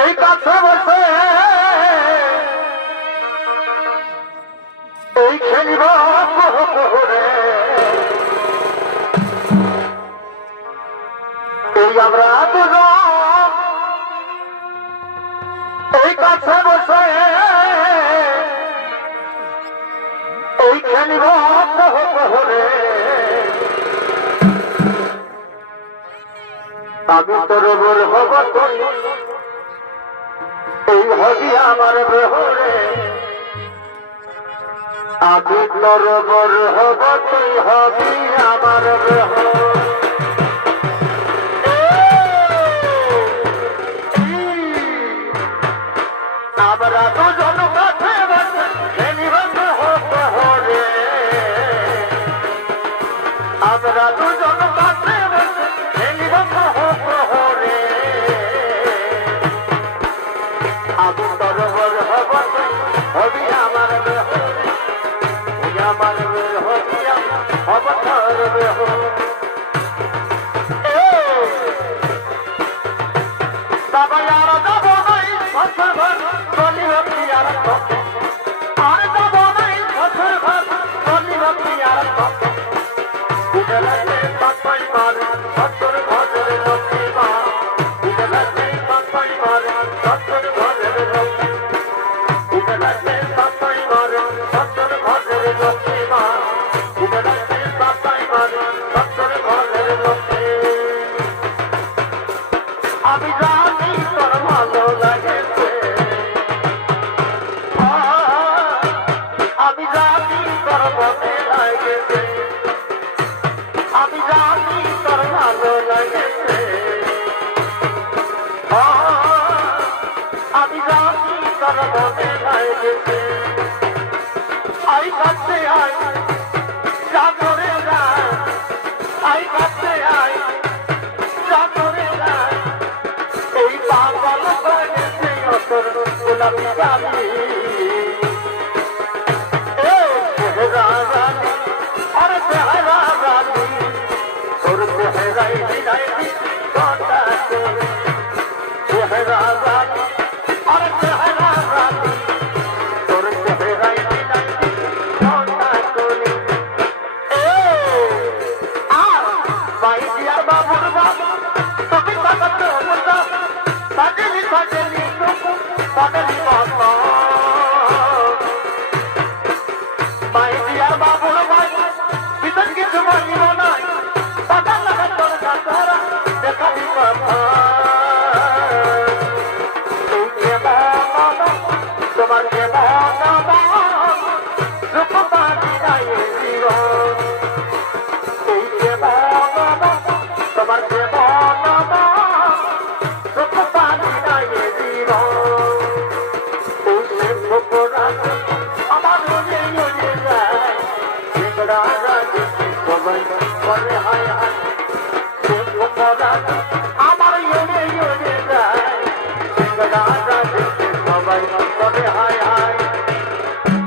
এই কাছে বসে এই খেলিব রে এই আমরা দুজন এই কাছে বসে এই খেলিব রে আমি তোর বর হব তুই এই হবি আমার বেহরে আমি তোর বর হব তুই হবি আমার বেহরে আমরা দুজন কাছে বসে খেলিব রে আমরা দুজন কাছে বসে খেলিব রে আমি তোর বর হব তুই হবি আমার বেহরে আমার হবি হব তোর বেহরে বাবা আর যাব নাই বছর ভর চলি হবি আর আর যাব নাই বছর ভর চলি হবি আর উঠে পাতাই মারে বছর ঘরের লক্ষ্মী মা উঠে পাতাই মারে বছর ঘরের লক্ষ্মী উঠে পাতাই মারে বছর ঘরের লক্ষ্মী মা উঠে পাতাই মারে বছর ঘরের লক্ষ্মী আমি জানি তোর ভালো লাগেছে আমি জানি তোর মনে লাগেছে আমি জানি তোর ভালো লাগেছে আমি জানি তোর মনে লাগেছে আই কাছে আই জাগরে যায় আই কাছে আই জাগরে যায় এই পাগল করেছে অতর গোলাপি গালি চেহারা গালি আর চেহারা গালি তোর চেহারাই বিদায় কথা করে চেহারা গালি আর চেহারা গালি তোর চেহারাই বিদায় কথা করে আর ভাই দিয়ার বাবুর বাবু তুমি তাকাতে বলবা পাগলি পাগলি পাগলি বাবা ভাই দিয়ার বাবুর ভাই বিতন কিছু বলিব নাই পাগল লাগা তোর গাছরা দেখাবি কথা তোমার কে বাবা সুখ পাবি নাই জীবন এই কে বাবা তোমার কে বাবা সুখ পাবি নাই জীবন এই সে ফোকরাজ আমার ওরে ওরে যায় সিংড়া রাজ সবাই করে হায় হায় সে ফোকরাজ আমার ওরে ওরে যায় সিংড়া রাজ সবাই করে হায় হায়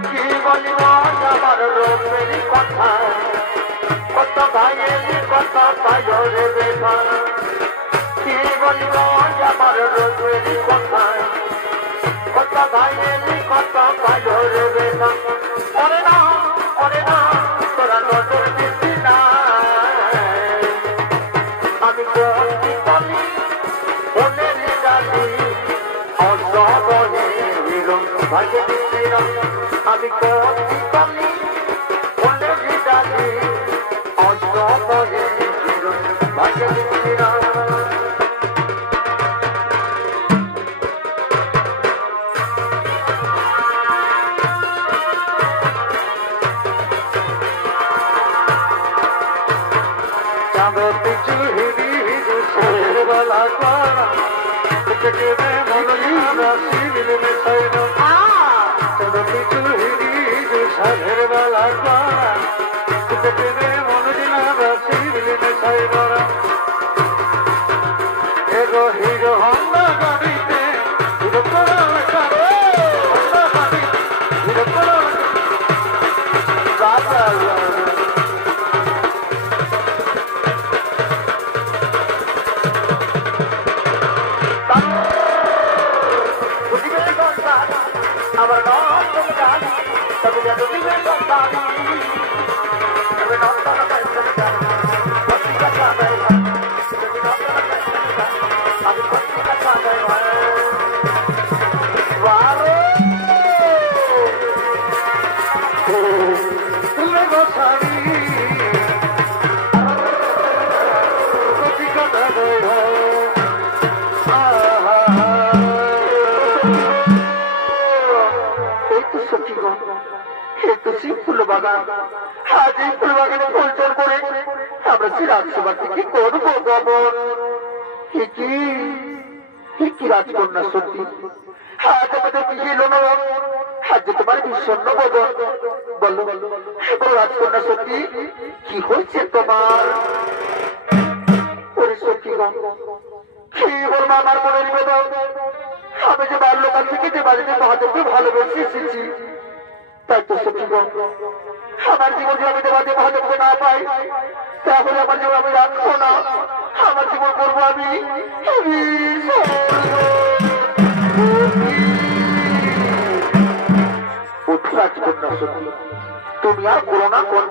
কি বলিব আমার রূপের কথা কত ভাইয়ের কথা পাইও রে দেখা কি বলিব আমার রূপের কথা কত ভাইয়ের কথা পাইও রে দেখা ওরে না তোরা নজর দিবি না আমি কোনটি বলি মনের ডালি অন্য বলে ভাগে দিচ্ছি না আমি কোনটি বলি মনের ডালি অন্য বলে ভাগে দিচ্ছি না হিরো হন্ডা গাড়িতে বাগান, আজ এই ফুল বাগানে ফুলচর করে আমরা শ্রী রাজসভাকে কি করবো গমন? কি রাজকন্যা সত্যি আজ আমাদের কি ছিল না? আজ তোমার বিষণ্ণ বদন, বলো বলো রাজকন্যা সত্যি কি হয়েছে তোমার? ওরে সত্যি কি বলবো আমার মনের বেদন, আমি যে বাল্যকাল থেকে যে বাড়িতে মহাদেবকে ভালোবেসে এসেছি, তাই তো সত্যি আমার জীবন যদি আমি দেবাদে মহাদেবকে না পাই তাহলে আমার জীবন আমি রাখবো না, আমার জীবন করবো আমি রাজকন্যা সত্যি তুমি আর করো না